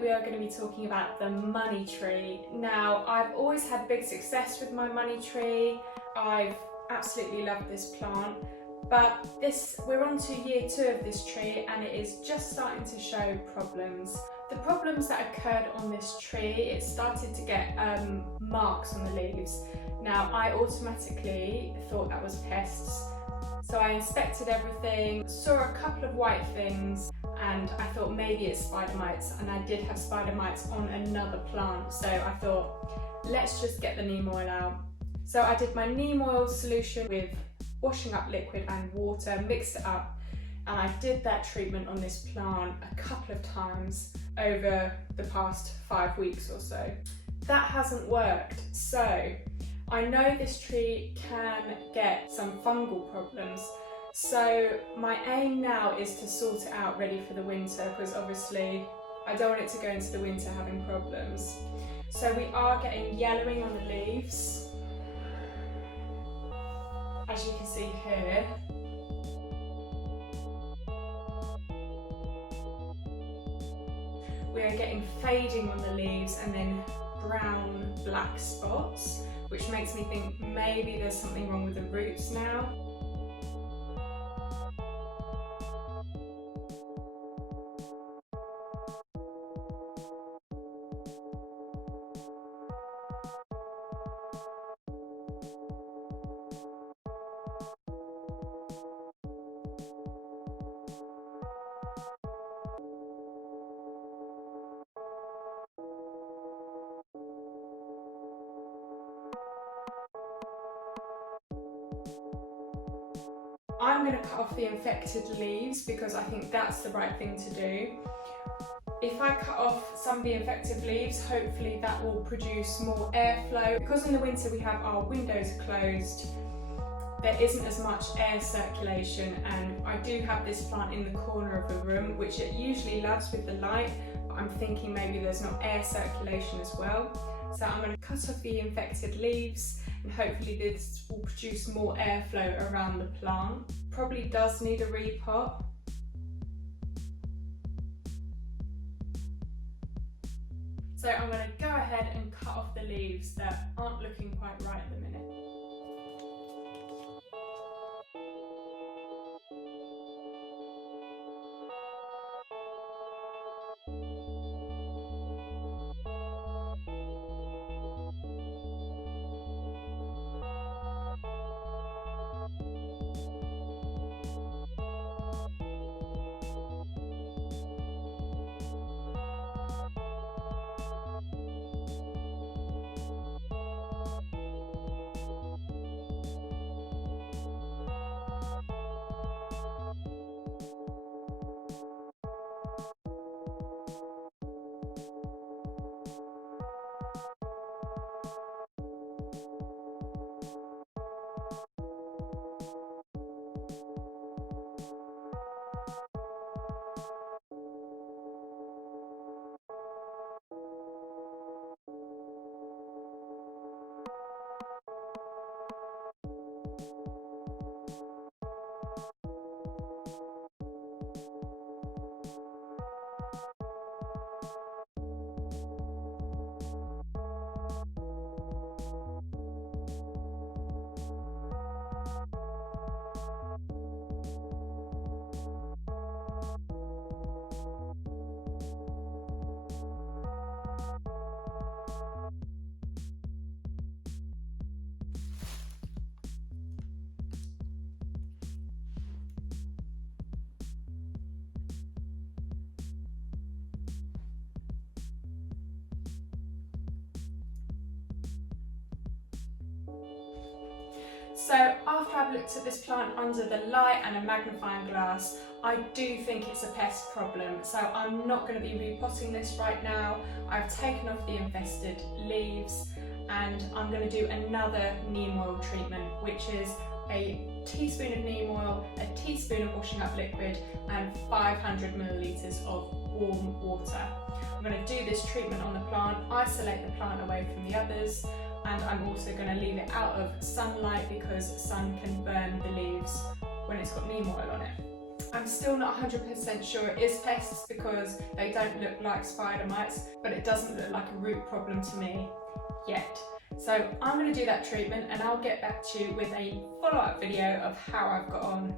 we are going to be talking about the money tree. Now, I've always had big success with my money tree. I've absolutely loved this plant, but we're on to year 2 of this tree and it is just starting to show problems. The problems that occurred on this tree, it started to get marks on the leaves. Now, I automatically thought that was pests, so I inspected everything, saw a couple of white things, and I thought maybe it's spider mites, and I did have spider mites on another plant, so I thought let's just get the neem oil out. So I did my neem oil solution with washing up liquid and water, mixed it up, and I did that treatment on this plant a couple of times over the past 5 weeks or so. That hasn't worked, so I know this tree can get some fungal problems. So my aim now is to sort it out ready for the winter, because obviously I don't want it to go into the winter having problems. So we are getting yellowing on the leaves, as you can see here. We are getting fading on the leaves and then brown black spots, which makes me think maybe there's something wrong with the roots now. I'm going to cut off the infected leaves because I think that's the right thing to do. If I cut off some of the infected leaves, hopefully that will produce more airflow. Because in the winter we have our windows closed, there isn't as much air circulation, and I do have this plant in the corner of the room, which it usually loves with the light, but I'm thinking maybe there's not air circulation as well. So I'm going to cut off the infected leaves, and hopefully this will produce more airflow around the plant. Probably does need a repot. So I'm going to go ahead and cut off the leaves that aren't looking quite right at the minute. So after I've looked at this plant under the light and a magnifying glass, I do think it's a pest problem. So I'm not going to be repotting this right now. I've taken off the infested leaves and I'm going to do another neem oil treatment, which is a teaspoon of neem oil, a teaspoon of washing up liquid and 500 millilitres of warm water. I'm going to do this treatment on the plant, isolate the plant away from the others, and I'm also going to leave it out of sunlight because sun can burn the leaves when it's got neem oil on it. I'm still not 100% sure it is pests because they don't look like spider mites, but it doesn't look like a root problem to me yet. So I'm going to do that treatment and I'll get back to you with a follow-up video of how I've got on.